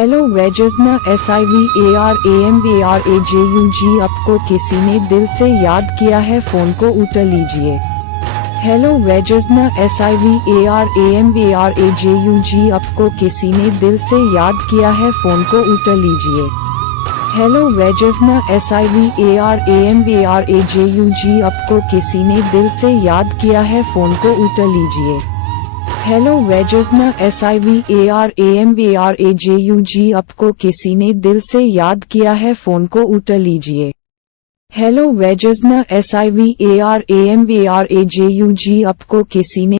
Hello वेजजना SIVARAMARAJUG आपको किसी ने दिल से याद किया है, फोन को उठा लीजिए। हेलो वेजजना SIVARAMARAJUG आपको किसी ने दिल से याद किया है, फोन को उठा लीजिए। हेलो वेजजना SIVARAMARAJUG आपको किसी ने दिल से याद किया है, फोन को उठा लीजिए। हेलो वेजजना SIVARAMARAJUG आपको किसी ने दिल से याद किया है, फोन को उठा लीजिए। हेलो वेजजना SIVARAMARAJUG आपको किसी ने